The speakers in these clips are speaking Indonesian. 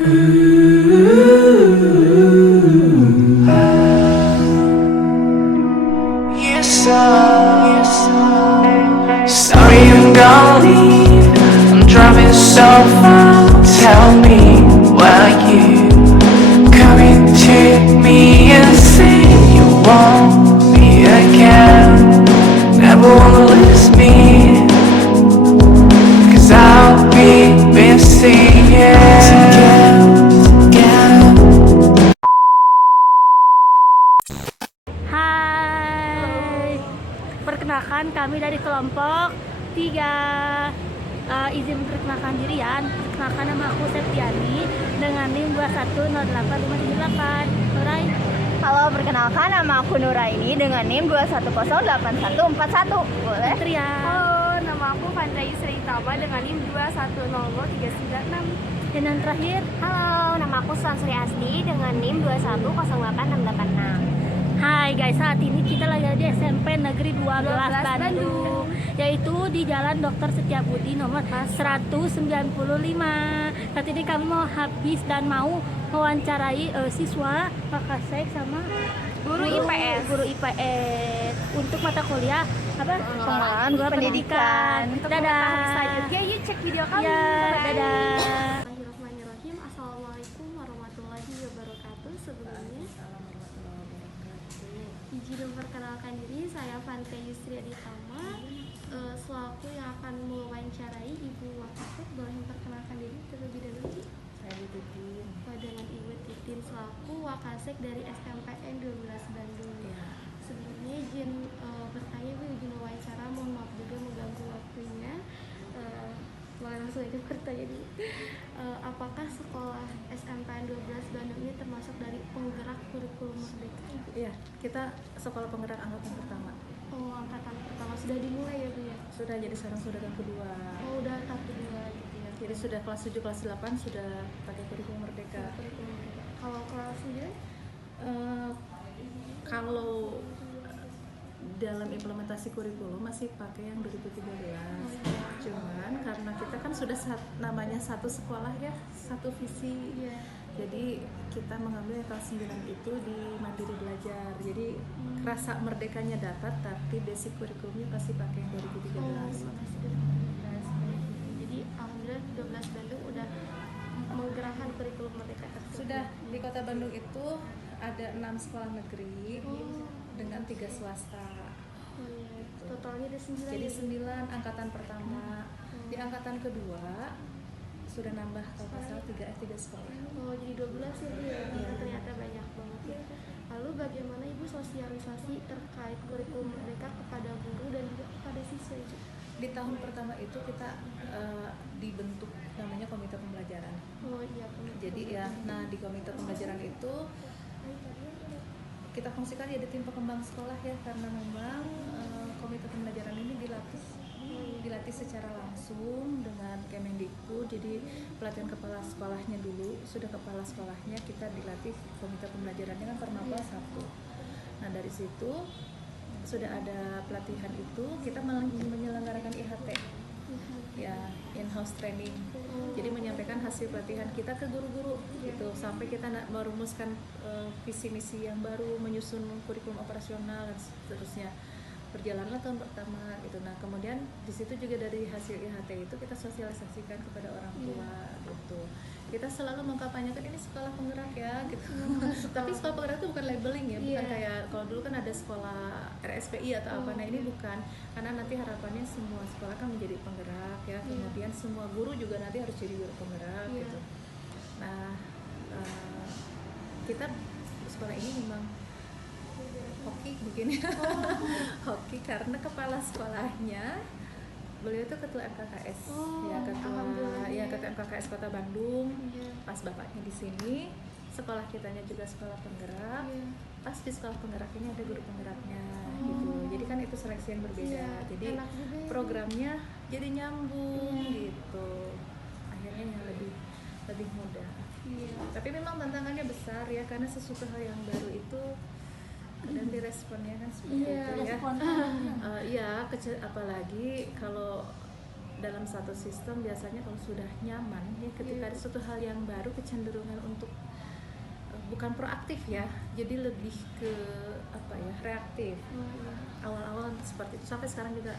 Sorry I'm gonna leave. I'm driving so far. Tell me, why you coming to me and say you want me again? Never wanna lose me, 'cause I'll be missing you. Hai, perkenalkan kami dari kelompok 3. Izin memperkenalkan diri ya. Perkenalkan, nama aku Septiani dengan NIM 2108578. Nurai. Halo, perkenalkan nama aku Nuraini dengan NIM 2108141. Boleh? Tria. Halo, nama aku Fandrai Sritama dengan NIM 2100396. Dan yang terakhir, Halo, nama aku Sansri Asdi dengan NIM 2108686. hai guys, saat ini kita lagi di SMP Negeri 12 Bandung, yaitu di Jalan Dr. Setiabudi nomor 195. Saat ini kami mau habis dan mau mewawancarai siswa Makasek sama Guru IPS. Guru IPS untuk mata kuliah apa? Pengelolaan Guru pendidikan. Untuk Dadah. mengetahui selanjutnya, yuk cek video kami. Ya, Bye. dadah. Bismillahirrahmanirrahim. Assalamualaikum warahmatullahi wabarakatuh. Sebelumnya izin memperkenalkan diri, saya Fante Yusri Aditama, selaku yang akan mewawancarai Ibu Wakasek. Boleh memperkenalkan diri terlebih dahulu, Ci? Saya Titin. Dengan Ibu Titin selaku Wakasek dari SMPN 12 Bandung. Ya. Sebelumnya izin bertanya, Bu, izin wawancara, mohon maaf juga mengganggu waktunya. Boleh langsung aja bertanya dulu. Apakah sekolah SMPN 12 Bandung ini termasuk dari penggerak kurikulum merdeka, Ibu? Iya, kita sekolah penggerak angkatan pertama. Oh, angkatan pertama sudah dimulai ya, Bu ya? Sudah, jadi sekarang sudah yang kedua. Oh, udah tahap kedua gitu ya. Jadi sudah kelas 7, kelas 8 sudah pakai kurikulum merdeka. Kurikulum merdeka. Kalau kelas 9? Kalau dalam implementasi kurikulum masih pakai yang 2013. Cuman karena kita kan sudah namanya satu sekolah ya, satu visi. Iya. Jadi kita mengambil kelas 9 itu di Mandiri Belajar. Jadi rasa merdekanya dapat, tapi basic kurikulumnya pasti pakai yang 2013. Jadi alhamdulillah 12 Bandung udah menggerakkan kurikulum merdeka tersebut. Sudah, di Kota Bandung itu ada 6 sekolah negeri dengan 3 swasta. Totalnya ada 9. Jadi ya, Bu? 9 angkatan pertama. Di angkatan kedua sudah nambah kalau nggak salah 3 sekolah. Oh, jadi 12 ya, Bu ya? Ternyata banyak banget ya. Lalu bagaimana Ibu sosialisasi terkait kurikulum merdeka kepada guru dan juga kepada siswa, Ibu? Di tahun pertama itu kita dibentuk namanya komite pembelajaran. Oh iya, Bu. Jadi ya, nah di komite pembelajaran itu kita fungsikan ya di tim pengembang sekolah ya, karena memang komite pembelajaran ini dilatih secara langsung dengan Kemendikbud. Jadi pelatihan kepala sekolahnya dulu, sudah kepala sekolahnya kita dilatih komite pembelajarannya kan per mapel 1. Nah dari situ sudah ada pelatihan itu, kita menyelenggarakan IHT ya, in-house training. Jadi menyampaikan hasil pelatihan kita ke guru-guru gitu, sampai kita merumuskan visi misi yang baru, menyusun kurikulum operasional dan seterusnya. Berjalanlah tahun pertama gitu. Nah kemudian di situ juga dari hasil IHT itu kita sosialisasikan kepada orang tua gitu. Kita selalu mengkampanyekan ini sekolah penggerak ya gitu. Tapi sekolah penggerak itu bukan labeling ya, bukan kayak kalau dulu kan ada sekolah RSPI atau apa. Nah ini bukan, karena nanti harapannya semua sekolah kan menjadi penggerak ya. Kemudian semua guru juga nanti harus jadi guru penggerak gitu. Nah kita sekolah ini memang hoki begini. Hoki karena kepala sekolahnya beliau itu ketua MKKS ketua MKKS Kota Bandung. Pas bapaknya di sini, sekolah kitanya juga sekolah penggerak. Pas di sekolah penggerak ini ada guru penggeraknya gitu. Jadi kan itu seleksi yang berbeda. Jadi programnya jadi nyambung gitu. Akhirnya yang lebih mudah. Tapi memang tantangannya besar ya, karena sesuatu hal yang baru itu kadang diresponnya kan seperti itu ya. Iya, apalagi kalau dalam satu sistem biasanya kalau sudah nyaman ya, ketika ada suatu hal yang baru kecenderungan untuk bukan proaktif ya, jadi lebih ke apa ya, reaktif. Awal-awal seperti itu, sampai sekarang juga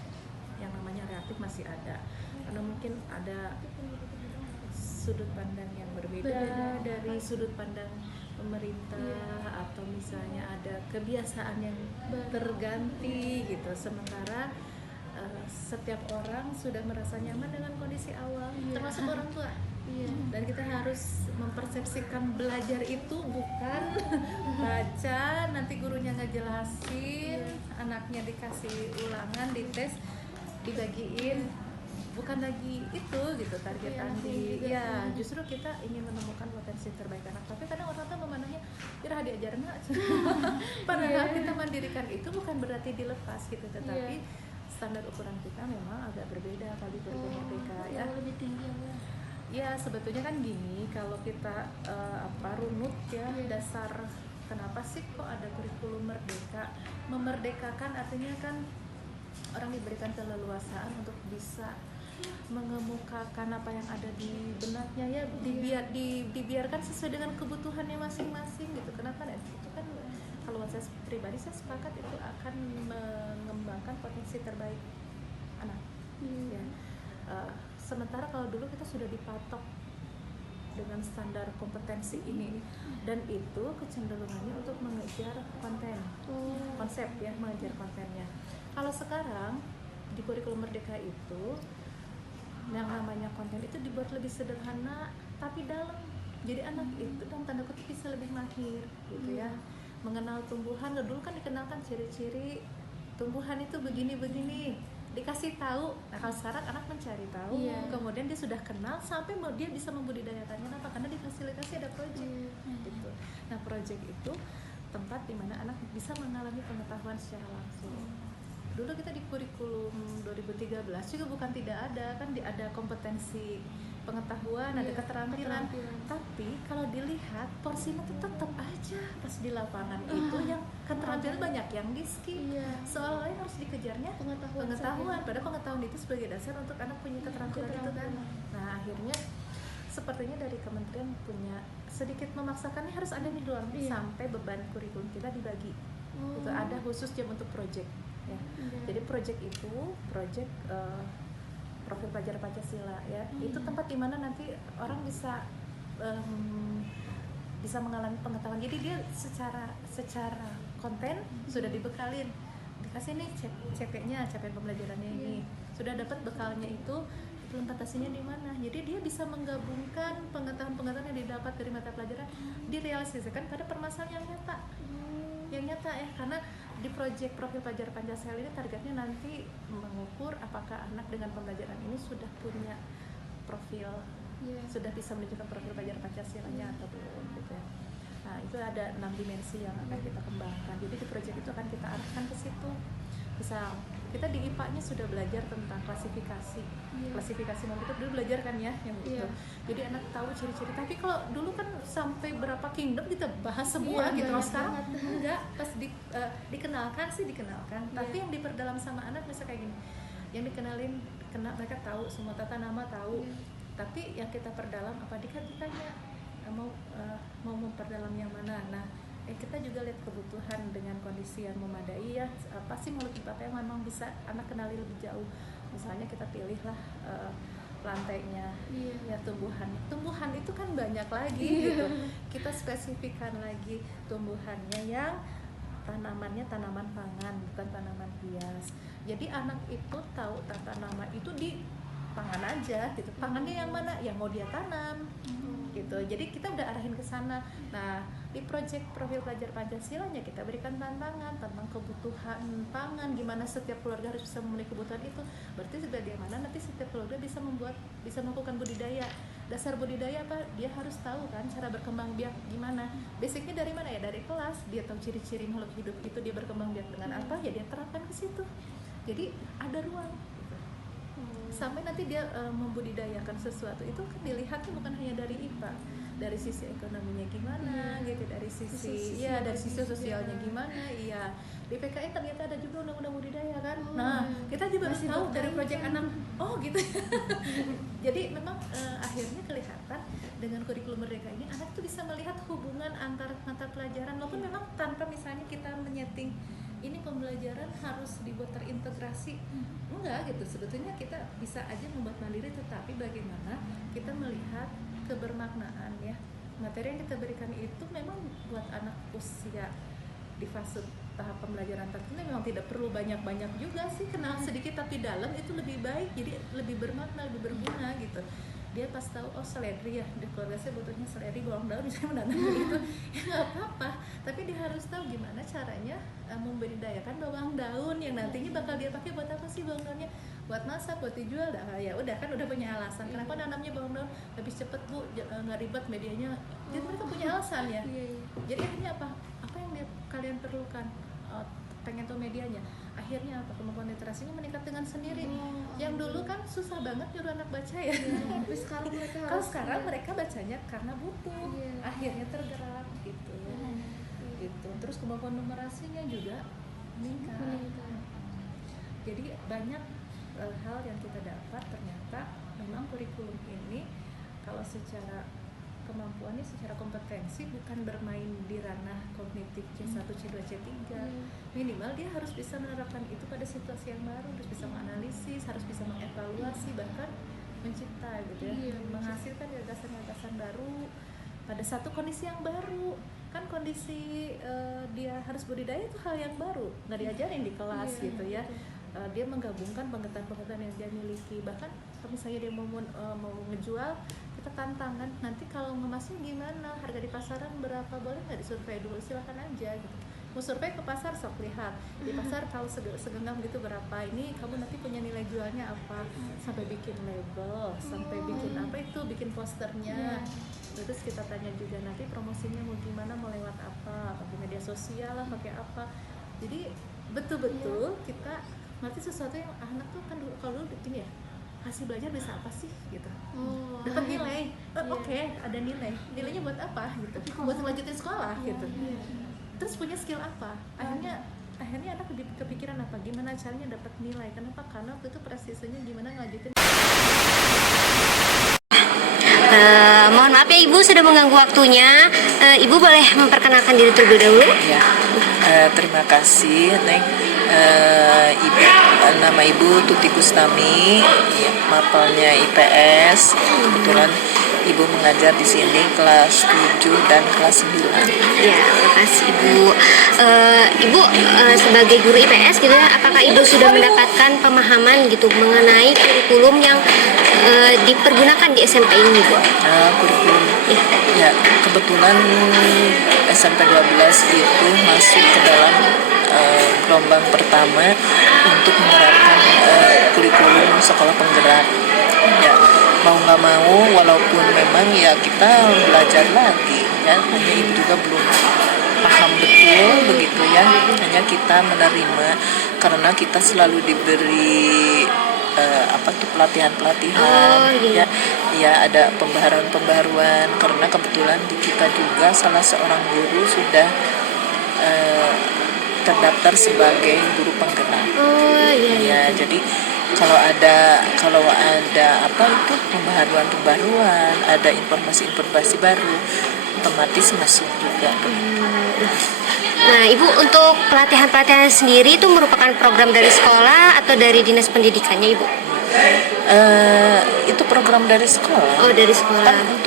yang namanya reaktif masih ada, karena mungkin ada sudut pandang yang berbeda dari sudut pandang pemerintah, atau misalnya ada kebiasaan yang terganti gitu, sementara setiap orang sudah merasa nyaman dengan kondisi awal, termasuk orang tua. Dan kita harus mempersepsikan belajar itu bukan baca, nanti gurunya ngejelasin, anaknya dikasih ulangan, dites, dibagiin, bukan lagi itu gitu targetan ya, justru kita ingin menemukan potensi terbaik anak. Tapi kadang orang tua memandangnya kira diajar nak padahal kita mandirikan itu bukan berarti dilepas gitu, tetapi standar ukuran kita memang agak berbeda kalau di kurikulum merdeka ya. Lebih tinggi Ya sebetulnya kan gini, kalau kita runut ya, dasar kenapa sih kok ada kurikulum merdeka. Memerdekakan artinya kan orang diberikan keleluasaan untuk bisa mengemukakan apa yang ada di benaknya ya, dibiarkan sesuai dengan kebutuhannya masing-masing gitu. Kenapa? Itu kan kalau saya pribadi saya sepakat itu akan mengembangkan potensi terbaik anak. Ya. Sementara kalau dulu kita sudah dipatok dengan standar kompetensi ini, dan itu kecenderungannya untuk mengejar konsep ya, mengejar kontennya. Kalau sekarang di kurikulum merdeka itu yang namanya konten itu dibuat lebih sederhana tapi dalam, jadi anak itu dalam tanda kutip bisa lebih mahir gitu ya, mengenal tumbuhan. Dulu kan dikenalkan ciri-ciri tumbuhan itu begini-begini, dikasih tahu. Nah kalau sekarang anak mencari tahu, kemudian dia sudah kenal sampai dia bisa membudidayakannya. Apa? Karena difasilitasi ada proyek gitu. Nah proyek itu tempat di mana anak bisa mengalami pengetahuan secara langsung. Dulu kita di kurikulum 2013 juga bukan tidak ada, kan ada kompetensi pengetahuan, ada keterampilan. Tapi kalau dilihat porsinya itu tetap aja pas di lapangan itu yang keterampilan banyak yang di skip. Seolah-olah harus dikejarnya pengetahuan. Padahal pengetahuan itu sebagai dasar untuk anak punya keterampilan itu kan. Nah akhirnya sepertinya dari kementerian punya sedikit memaksakannya harus ada nih doang sampai beban kurikulum kita dibagi. Itu ada khusus jam untuk project. Ya. Jadi project itu profil pelajar Pancasila ya, itu tempat di mana nanti orang bisa mengalami pengetahuan. Jadi dia secara konten sudah dibekalin, dikasih nih CP-nya, capaian pembelajarannya ini, sudah dapat bekalnya itu, implementasinya di mana. Jadi dia bisa menggabungkan pengetahuan-pengetahuan yang didapat dari mata pelajaran, direalisasikan pada permasalahan yang nyata ya. Karena di proyek profil pelajar Pancasila ini targetnya nanti mengukur apakah anak dengan pembelajaran ini sudah punya profil, sudah bisa menunjukkan profil pelajar Pancasilanya atau belum gitu ya. Nah itu ada 6 dimensi yang akan kita kembangkan. Jadi di proyek itu akan kita arahkan ke situ. Misal kita di IPA-nya sudah belajar tentang klasifikasi nomor itu, dulu belajar kan ya yang itu. Jadi anak tahu ciri-ciri. Tapi kalau dulu kan sampai berapa kingdom kita bahas semua gitu. Kalau sekarang enggak, pas dikenalkan. Tapi yang diperdalam sama anak misalnya kayak gini, yang dikenalin mereka tahu semua, tata nama tahu. Tapi yang kita perdalam apa, ditanya mau memperdalam yang mana. Nah kita juga lihat kebutuhan dengan kondisi yang memadai ya, apa sih motif apa yang memang bisa anak kenali lebih jauh. Misalnya kita pilihlah lantainya, ya tumbuhan itu kan banyak lagi gitu. Kita spesifikkan lagi tumbuhannya yang tanamannya tanaman pangan, bukan tanaman hias. Jadi anak itu tahu tata nama itu di pangan aja gitu, pangannya yang mana yang mau dia tanam gitu. Jadi kita udah arahin ke sana. Nah di proyek profil pelajar Pancasilanya kita berikan tantangan tentang kebutuhan pangan, gimana setiap keluarga harus bisa memenuhi kebutuhan itu. Berarti bagaimana nanti setiap keluarga bisa melakukan budidaya. Dasar budidaya apa? Dia harus tahu kan cara berkembang biak gimana. Basicnya dari mana ya? Dari kelas. Dia tahu ciri-ciri makhluk hidup itu dia berkembang biak dengan apa, ya dia terapkan ke situ. Jadi ada ruang gitu. sampai nanti dia membudidayakan sesuatu itu kan dilihatnya bukan hanya dari IPA, dari sisi ekonominya gimana gitu, dari sisi dari sisi sosialnya gimana. Iya, di PKN ternyata ada juga undang-undang budidaya kan. Nah, kita juga harus tahu dari proyek anak. Oh gitu. Jadi memang akhirnya kelihatan dengan kurikulum Merdeka ini anak tuh bisa melihat hubungan antar mata pelajaran, walaupun memang tanpa misalnya kita menyeting ini pembelajaran harus dibuat terintegrasi, enggak gitu. Sebetulnya kita bisa aja membuat mandiri, tetapi bagaimana kita melihat kebermaknaan ya, materi yang kita berikan itu memang buat anak usia di fase tahap pembelajaran tertentu memang tidak perlu banyak-banyak juga sih, kenal sedikit tapi dalam itu lebih baik, jadi lebih bermakna, lebih berguna gitu. Dia pas tahu oh seledri ya, di keluarga saya butuhnya seledri, bawang daun, misalnya menanam gitu ya nggak apa-apa, tapi dia harus tahu gimana caranya membudidayakan bawang daun yang nantinya bakal dia pakai buat apa sih bawang daunnya, buat masak, buat dijual. Dah ya udah kan udah punya alasan kenapa nanamnya bawang daun lebih cepet bu, nggak ribet medianya, jadi mereka punya alasan ya. Jadi akhirnya apa yang kalian perlukan, pengen tahu medianya, akhirnya apa, kemampuan literasinya meningkat dengan sendiri. Yang dulu kan susah banget nyuruh anak baca ya, Tapi sekarang mereka kalau sekarang mereka bacanya karena butuh, akhirnya tergerak gitu ya. Gitu. Terus kemampuan numerasinya juga meningkat. Jadi banyak hal yang kita dapat, ternyata memang kurikulum ini kalau secara kemampuannya, secara kompetensi bukan bermain di ranah kognitif C1, C2, C3. Minimal dia harus bisa menerapkan itu pada situasi yang baru, harus bisa menganalisis, harus bisa mengevaluasi, bahkan mencipta gitu ya, menghasilkan gagasan-gagasan baru pada satu kondisi yang baru. Kan kondisi dia harus budidaya itu hal yang baru, nggak diajarin di kelas gitu ya. Dia menggabungkan pengetahuan-pengetahuan yang dia miliki, bahkan kalau misalnya dia mau ngejual, kita tantangan nanti kalau ngemasnya gimana, harga di pasaran berapa, boleh nggak disurvei dulu, silakan aja gitu. Mau survei ke pasar, sok lihat di pasar kalau segenggam gitu berapa, ini kamu nanti punya nilai jualnya apa, sampai bikin label, sampai bikin apa itu, bikin posternya. Terus kita tanya juga nanti promosinya mau gimana, mau lewat apa, pakai media sosial lah, pakai apa. Jadi betul-betul kita ngerti sesuatu yang anak tuh kan kalau dulu gini ya, hasil belajar bisa apa sih gitu, dapat nilai, oke, ada nilainya buat apa gitu, buat lanjutin sekolah gitu, terus punya skill apa, akhirnya anak lebih kepikiran apa, gimana caranya dapat nilai, kenapa, karena waktu itu prestisenya gimana ngajutin. Mohon maaf ya Ibu sudah mengganggu waktunya. Ibu boleh memperkenalkan diri terlebih dahulu? Ya, terima kasih Neng. Ibu, nama Ibu Tuti Kustami, ya, mapelnya IPS. Kebetulan Ibu mengajar di sini kelas 7 dan kelas 9. Ya, terima kasih Ibu. Ibu sebagai guru IPS gitu ya, apakah Ibu sudah mendapatkan pemahaman gitu mengenai kurikulum yang dipergunakan di SMP ini, Bu? Kurikulum. Ya, kebetulan SMP 12 itu masuk ke dalam gelombang pertama untuk menerapkan kurikulum sekolah penggerak. Ya, mau nggak mau, walaupun memang ya kita belajar lagi, ya, hanya itu juga belum paham betul begitu ya. Hanya kita menerima karena kita selalu diberi pelatihan-pelatihan, ya ada pembaharuan karena kebetulan di kita juga salah seorang guru sudah terdaftar sebagai guru penggerak. Ya, jadi kalau ada apa itu pembaharuan, ada informasi baru, otomatis masuk juga. Nah, Ibu untuk pelatihan sendiri itu merupakan program dari sekolah atau dari dinas pendidikannya, Ibu? Itu program dari sekolah. Oh, dari sekolah. Kan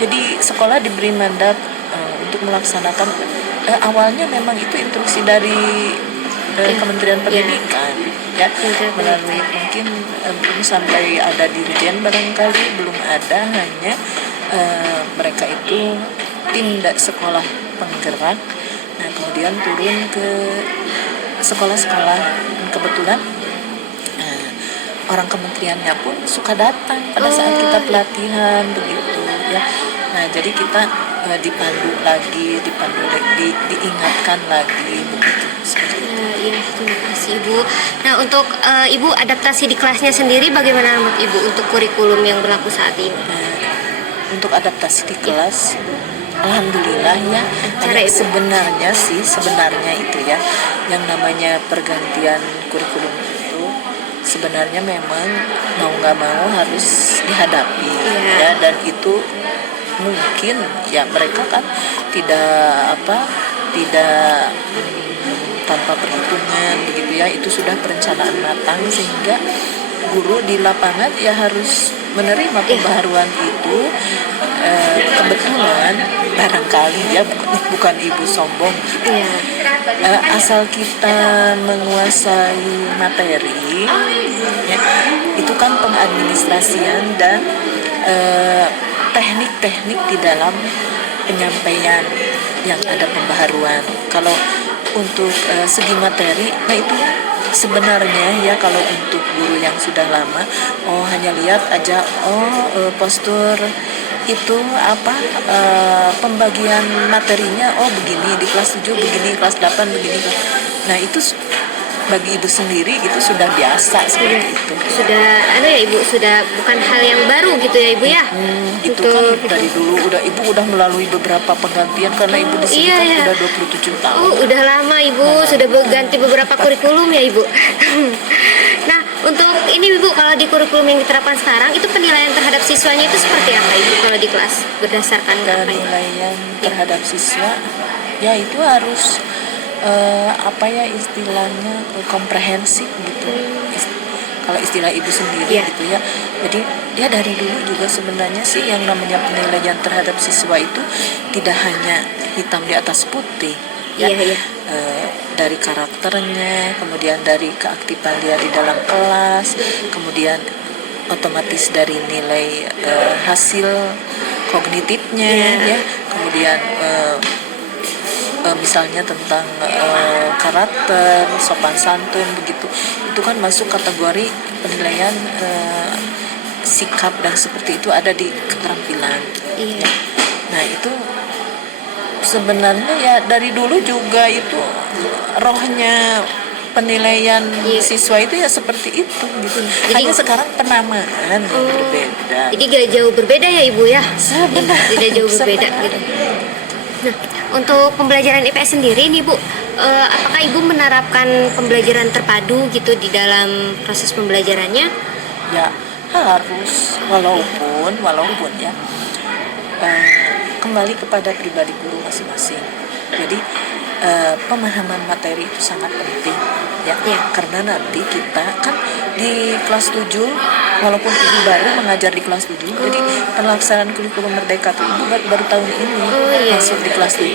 jadi sekolah diberi mandat untuk melaksanakan. Awalnya memang itu instruksi dari Kementerian Pendidikan, ya, melalui mungkin belum sampai ada dirjen barangkali, belum ada, hanya mereka itu tim sekolah penggerak. Nah, kemudian turun ke sekolah-sekolah. Kebetulan orang kementeriannya pun suka datang pada saat kita pelatihan begitu ya. Nah, jadi kita dipandu lagi, diingatkan lagi begitu. Iya, terima kasih Ibu. Nah, untuk Ibu adaptasi di kelasnya sendiri bagaimana menurut Ibu untuk kurikulum yang berlaku saat ini? Untuk adaptasi di kelas, alhamdulillah ya. Cara Ibu? Sebenarnya itu ya, yang namanya pergantian kurikulum itu sebenarnya memang mau nggak mau harus dihadapi ya, dan itu mungkin ya mereka kan tidak tanpa perhitungan begitu ya, itu sudah perencanaan matang sehingga guru di lapangan ya harus menerima pembaharuan itu. Kebetulan barangkali ya, bukan ibu sombong gitu. Asal kita menguasai materi ya, itu kan pengadministrasian dan teknik-teknik di dalam penyampaian yang ada pembaharuan. Kalau untuk segi materi, nah itu sebenarnya ya, kalau untuk guru yang sudah lama, hanya lihat aja, postur itu pembagian materinya, begini di kelas 7 begini, kelas 8 begini. Nah itu bagi ibu sendiri itu sudah biasa seperti itu. Sudah ya Ibu, sudah bukan hal yang baru gitu ya Ibu ya. Itu kan dari dulu ibu udah melalui beberapa penggantian karena ibu di sini kan udah 27 tahun. Udah lama Ibu sudah berganti beberapa kurikulum ya Ibu. Nah, untuk ini Ibu, kalau di kurikulum yang diterapkan sekarang itu penilaian terhadap siswanya itu seperti apa Ibu kalau di kelas berdasarkan penilaian terhadap siswa ya itu harus istilahnya komprehensif gitu. Kalau istilah ibu sendiri gitu ya. Jadi ya dari dulu juga sebenarnya sih yang namanya penilaian terhadap siswa itu tidak hanya hitam di atas putih ya. Dari karakternya, kemudian dari keaktifan dia di dalam kelas, kemudian otomatis dari nilai hasil kognitifnya ya, kemudian misalnya tentang karakter, sopan santun begitu, itu kan masuk kategori penilaian sikap dan seperti itu ada di keterampilan. Nah itu sebenarnya ya dari dulu juga itu rohnya penilaian siswa itu ya seperti itu gitu. Hanya sekarang penamaan yang berbeda. Jadi gak jauh berbeda ya Ibu ya? Sebenarnya tidak jauh berbeda gitu. Nah, untuk pembelajaran IPS sendiri nih Bu, apakah Ibu menerapkan pembelajaran terpadu gitu di dalam proses pembelajarannya? Ya harus, walaupun ya kembali kepada pribadi guru masing-masing. Jadi pemahaman materi itu sangat penting ya, karena nanti kita kan di kelas 7, walaupun ibu baru mengajar di kelas 7, jadi pelaksanaan kurikulum merdeka tuh ibu baru tahun ini masuk di kelas 7.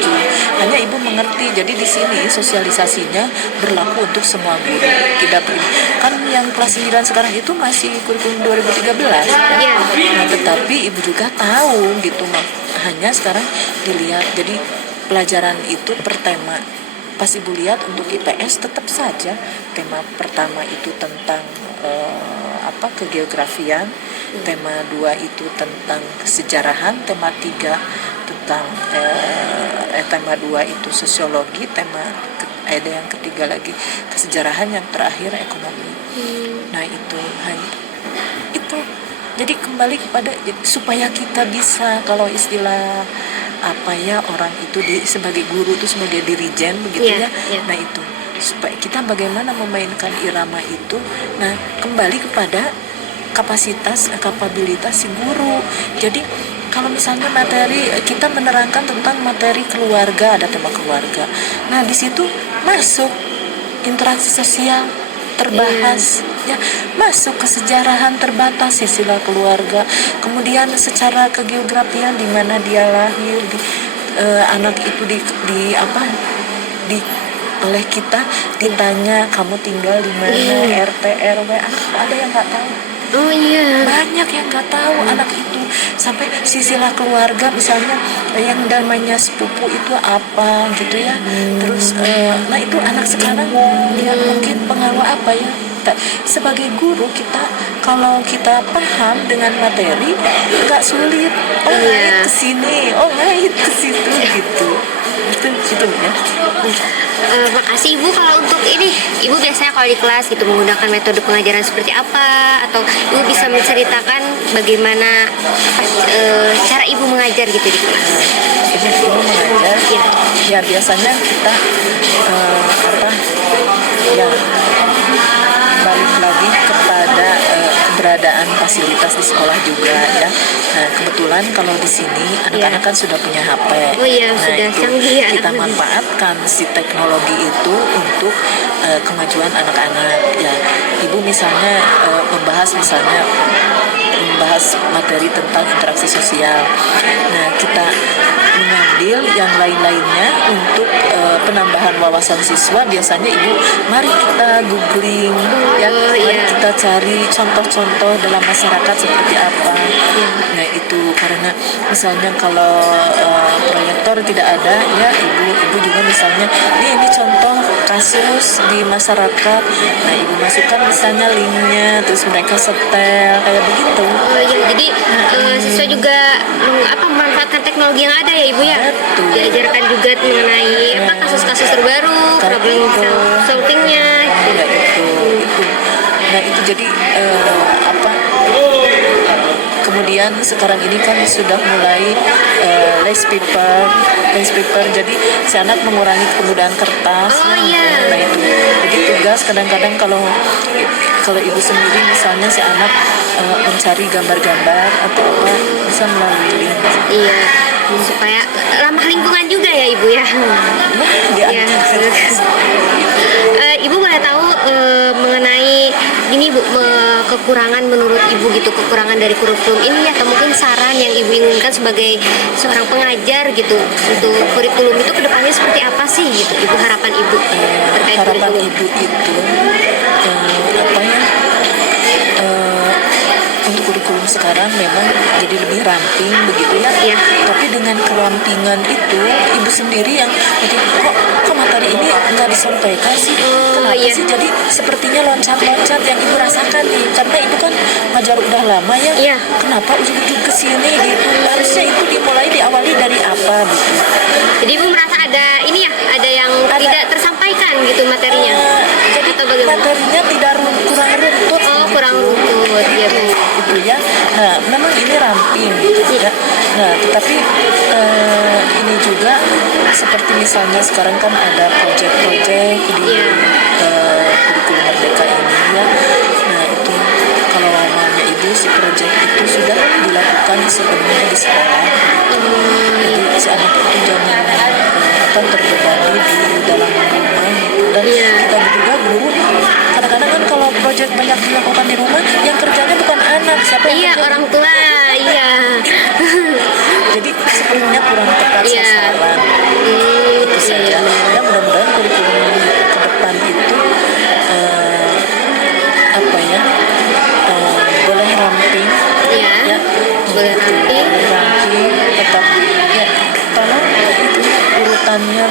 Hanya ibu mengerti, jadi di sini sosialisasinya berlaku untuk semua guru, tidak kan yang kelas 9 sekarang itu masih kurikulum 2013. Nah, tetapi ibu juga tahu gitu, hanya sekarang dilihat, jadi pelajaran itu per tema. Pas ibu lihat untuk IPS tetap saja tema pertama itu tentang kegeografian, tema 2 itu tentang kesejarahan, tema 3 tentang tema 2 itu sosiologi, tema ada yang ketiga lagi kesejarahan, yang terakhir ekonomi. Nah itu jadi kembali kepada supaya kita bisa, kalau istilah orang itu sebagai guru itu sebagai dirijen begitu ya. Nah itu supaya kita bagaimana memainkan irama itu. Nah kembali kepada kapabilitas si guru. Jadi kalau misalnya materi kita menerangkan tentang materi keluarga, ada tema keluarga. Nah di situ masuk interaksi sosial terbahas ya, masuk kesejarahan terbatas silsilah keluarga, kemudian secara kegeografian di mana dia lahir, anak itu oleh kita ditanya kamu tinggal di mana, RT RW, ada yang nggak tahu. Banyak yang nggak tahu anak itu, sampai silsilah keluarga misalnya yang namanya sepupu itu apa gitu ya. Terus nah itu anak sekarang ya mungkin pengaruh apa ya. Sebagai guru kita, kalau kita paham dengan materi nggak sulit, ngait ke sini, ngait ke situ gitu. gitu ya. Makasih Ibu. Kalau untuk ini, Ibu biasanya kalau di kelas gitu menggunakan metode pengajaran seperti apa? Atau Ibu bisa menceritakan bagaimana cara Ibu mengajar gitu di kelas? Ibu mengajar, ya biasanya kita ya balik lagi kepada keberadaan fasilitas di sekolah juga ya. Nah kebetulan kalau di sini anak-anak kan sudah punya HP. Oh iya, nah, sudah itu canggih ya. kita manfaatkan si teknologi itu untuk kemajuan anak-anak ya. Ibu misalnya membahas materi tentang interaksi sosial. Nah kita mengambil yang lain-lainnya untuk penambahan wawasan siswa. Biasanya ibu, mari kita googling ya, mari kita cari contoh-contoh dalam masyarakat seperti apa. Nah itu karena misalnya kalau proyektor tidak ada ya, ibu juga misalnya ini contoh kasus di masyarakat. Nah ibu masukkan misalnya linknya, terus mereka setel kayak begitu. Ya, jadi siswa juga memanfaatkan teknologi yang ada ya Ibu ya. Betul. Diajarkan juga mengenai kasus-kasus terbaru, problem solvingnya. Ya itu. Nah itu jadi kemudian sekarang ini kan sudah mulai less paper, jadi si anak mengurangi penggunaan kertas. Nah itu jadi tugas kadang-kadang kalau ibu sendiri misalnya si anak mencari gambar-gambar atau apa bisa melalui link. Iya, supaya ramah lingkungan juga ya Ibu ya. Ya. Ibu boleh tahu mengenai ini Bu, kekurangan menurut Ibu gitu, kekurangan dari kurikulum ini atau mungkin saran yang Ibu inginkan sebagai seorang pengajar gitu untuk kurikulum itu kedepannya seperti apa sih gitu Ibu, harapan Ibu terkait Harapan kurikulum? ibu itu untuk kurikulum sekarang memang jadi lebih ramping begitu ya. Tapi dengan kerampingan itu ibu sendiri yang jadi kok materi ini nggak disampaikan sih, kenapa sih jadi sepertinya loncat-loncat yang ibu rasakan nih, karena ibu kan ngajar udah lama ya. Kenapa ujung-ujung ke sini gitu, harusnya itu diawali dari apa gitu. Jadi Ibu merasa ada ini ya, ada yang tidak tersampaikan gitu materinya. Jadi atau bagaimana? materinya tidak kurang runtut. Kurang runtut ya Bu. Gitu ya. Nah, memang ini ramping gitu ya. Nah, tetapi ini juga seperti misalnya sekarang kan ada proyek-proyek di kurikulum Merdeka ini ya. Nah, itu kalau awalnya ibu si proyek itu sudah dilakukan sepenuhnya di sekolah. Jadi si anak itu jangan terbebani di dalam rumah gitu. Dan kita juga guru kadang-kadang kan kalau proyek banyak dilakukan di rumah, yang kerjanya bukan anak, siapa yang kerja? Orang tua. Jadi sepenuhnya kurang tepat sasaran. Itu saja. Ya mudah-mudahan kurikulum ke depan itu boleh ramping. Ya, boleh ramping, tetap ya tolong itu urutannya.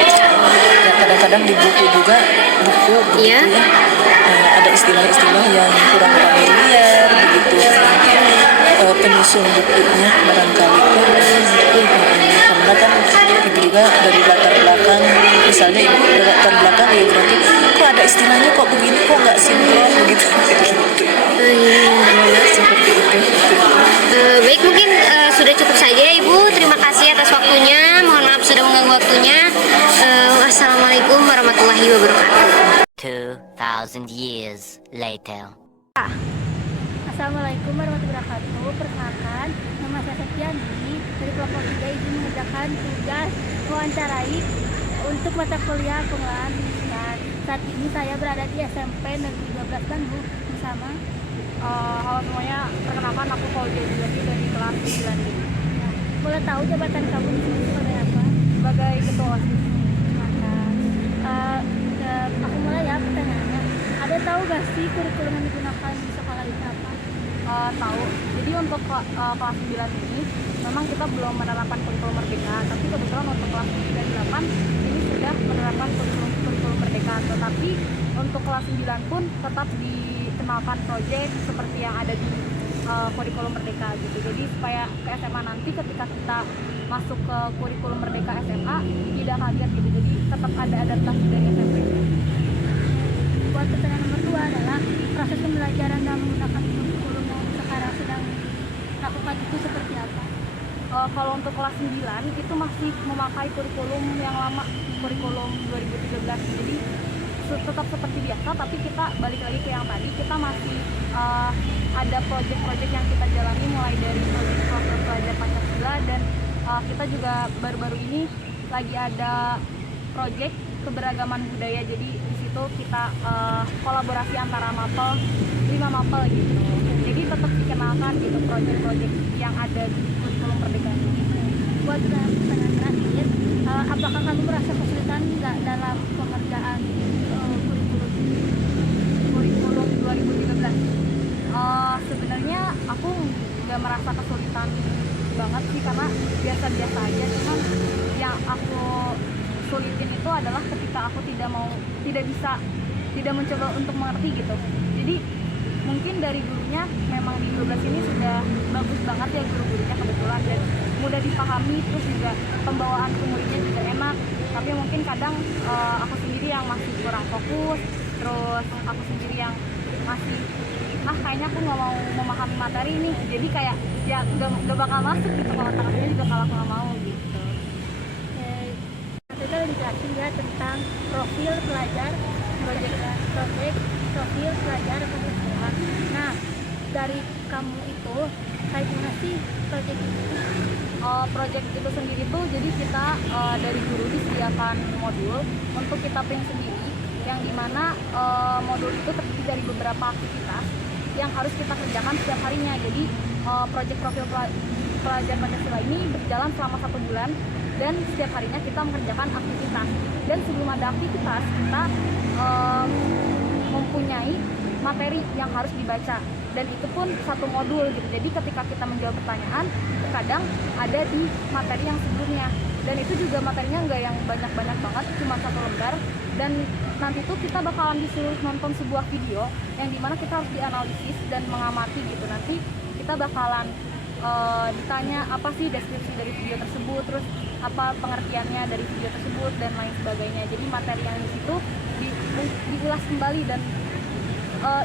Ya kadang-kadang di buku juga ya. Ada istilah-istilah yang kurang familiar begitu. Penyusun bukunya barangkali karena kan ibu juga dari latar belakang, misalnya ibu dari latar belakang ya berarti kok ada istilahnya kok begini, kok nggak sinkron begitu. Seperti itu. Baik, mungkin sudah cukup saja Ibu. Terima kasih atas waktunya. Mohon maaf sudah mengganggu waktunya. Wassalamualaikum warahmatullahi wabarakatuh. 2000 years later. Assalamualaikum warahmatullahi wabarakatuh. Perkenalkan, nama saya Septiani dari kelompok 3. Izin mengerjakan tugas mewawancarai untuk mata kuliah pengelolaan pendidikan. Saat ini saya berada di SMP Negeri 12 Bandung bersama halo semuanya, perkenalkan aku Fauzi Jilani dari kelas 9 ini. boleh tahu jabatan kamu di sini sebagai apa? Sebagai ketua OSIS. Aku mulai ya pertanyaannya. Ada tahu gak sih kurikulum yang digunakan di sekolah itu apa? Tahu. Jadi untuk kelas 9 ini memang kita belum menerapkan kurikulum Merdeka, tapi kebetulan untuk kelas 7 dan 8 ini sudah menerapkan kurikulum Merdeka. Tetapi untuk kelas 9 pun tetap dikenalkan proyek seperti yang ada di kurikulum merdeka gitu. Jadi supaya ke SMA nanti ketika kita masuk ke kurikulum merdeka SMA tidak kaget gitu. Jadi tetap ada adaptasi dari SMP. Buat pertanyaan nomor 2 adalah proses pembelajaran dalam menggunakan kurikulum yang sekarang sedang lakukan itu seperti apa? Kalau untuk kelas 9 itu masih memakai kurikulum yang lama, kurikulum 2013. Jadi tetap seperti biasa, tapi kita balik lagi ke yang tadi, kita masih ada proyek-proyek yang kita jalani mulai dari proyek profil pelajar Pancasila, dan kita juga baru-baru ini lagi ada proyek keberagaman budaya. Jadi di situ kita kolaborasi antara MAPEL, 5 MAPEL gitu. Jadi tetap dikenalkan gitu proyek-proyek yang ada di kurikulum merdeka ini. Buat pertanyaan terakhir, apakah kamu merasa kesulitan nggak dalam pengerjaan Kurikulum 2013? Sebenarnya aku nggak merasa kesulitan banget sih, karena biasa-biasa aja. Cuman yang aku sulitin itu adalah ketika aku tidak mencoba untuk mengerti gitu. Jadi mungkin dari gurunya memang di 12 ini sudah bagus banget ya guru-gurunya kebetulan, dan mudah dipahami, terus juga pembawaan ke muridnya juga enak. Tapi mungkin kadang aku sendiri yang masih kurang fokus, terus aku sendiri yang masih kayaknya aku nggak mau memahami materi ini, jadi kayak ya nggak bakal masuk gitu kalau otaknya juga kalau aku nggak mau gitu. Kita udah dijelasin ya tentang profil pelajar proyek profil pelajar Pancasila. Nah, dari kamu itu kayak gimana sih proyek itu? Proyek itu sendiri tuh jadi kita dari guru disediakan modul untuk kita print sendiri, yang dimana modul itu terdiri dari beberapa aktivitas yang harus kita kerjakan setiap harinya. Jadi proyek profil pelajar Pancasila ini berjalan selama 1 bulan, dan setiap harinya kita mengerjakan aktivitas. Dan sebelum ada aktivitas, kita mempunyai materi yang harus dibaca, dan itu pun 1 modul gitu. Jadi ketika kita menjawab pertanyaan, terkadang ada di materi yang sebelumnya, dan itu juga materinya nggak yang banyak-banyak banget, cuma 1 lembar. Dan nanti tuh kita bakalan disuruh nonton sebuah video yang dimana kita harus dianalisis dan mengamati gitu. Nanti kita bakalan ditanya apa sih deskripsi dari video tersebut, terus apa pengertiannya dari video tersebut, dan lain sebagainya. Jadi materi yang di situ diulas kembali, dan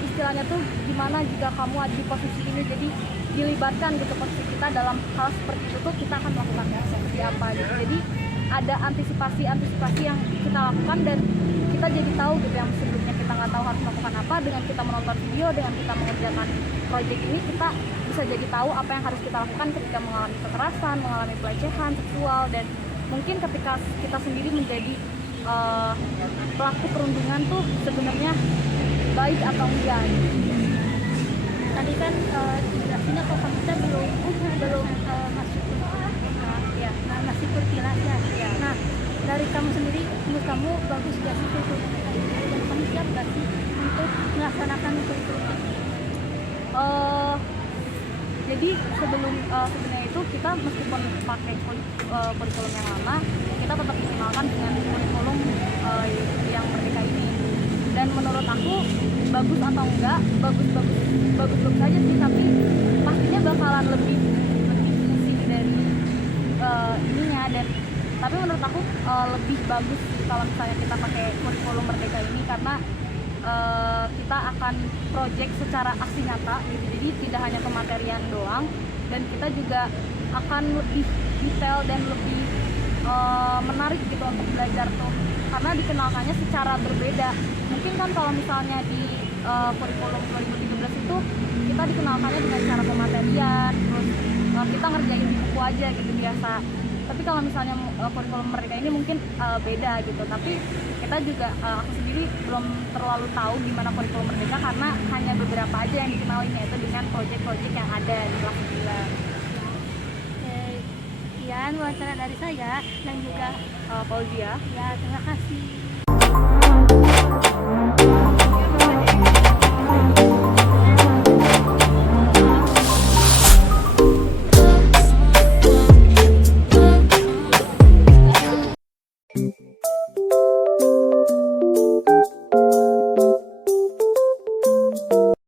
istilahnya tuh gimana jika kamu ada di posisi ini, jadi dilibatkan gitu posisi kita dalam hal seperti itu tuh kita akan melakukan seperti apa gitu. Jadi ada antisipasi yang kita lakukan, dan kita jadi tahu gitu yang sebelumnya kita nggak tahu harus melakukan apa. Dengan kita menonton video, dengan kita mengerjakan proyek ini, kita bisa jadi tahu apa yang harus kita lakukan ketika mengalami kekerasan, mengalami pelecehan seksual, dan mungkin ketika kita sendiri menjadi pelaku perundungan tuh sebenarnya baik atau enggak. Tadi kan dijelasin kok kamu kita belum masuk ya, nah, masih kurtilas ya. Nah, dari kamu sendiri, menurut kamu bagus gak sih kurikulum ini, dan kamu siap gak sih untuk melaksanakan kurikulum ini? Jadi sebenarnya itu kita meskipun pakai kurikulum yang lama, kita tetap dikenalkan dengan kurikulum yang merdeka ini. Dan menurut aku bagus atau enggak, bagus saja sih, tapi pastinya bakalan lebih fungsi dari ininya. Dan tapi menurut aku lebih bagus kalau misalnya kita pakai kurikulum merdeka ini, karena kita akan project secara aksi nyata gitu. Jadi tidak hanya pematerian doang, dan kita juga akan lebih detail dan lebih menarik gitu untuk belajar tuh, karena dikenalkannya secara berbeda. Mungkin kan kalau misalnya di kurikulum 2013 itu kita dikenalkannya dengan cara pematerian, terus kita ngerjain di buku aja gitu biasa. Tapi kalau misalnya kurikulum merdeka ini mungkin beda gitu. Tapi kita juga aku sendiri belum terlalu tahu gimana kurikulum merdeka, karena hanya beberapa aja yang dikenalin, yaitu dengan proyek-proyek yang ada di kelas 9. Sekian wawancara dari saya dan juga Fauzia. ya, terima kasih.